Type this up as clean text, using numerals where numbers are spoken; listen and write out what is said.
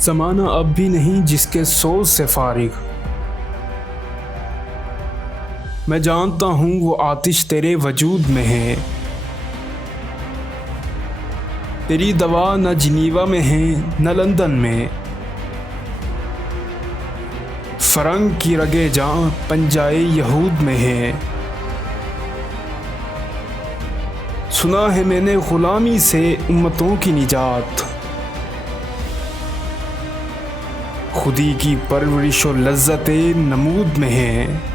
ज़माना अब भी नहीं जिसके सोच से फारिग। मैं जानता हूँ वो आतिश तेरे वजूद में है। तेरी दवा न जिनीवा में है न लंदन में। फरंग की रग-ए-जान पंजा-ए-Yahood में है। सुना है मैंने ग़ुलामी से उम्मतों की निजात। खुदी की परवरिश-o-Lazzat-e-Namood में है।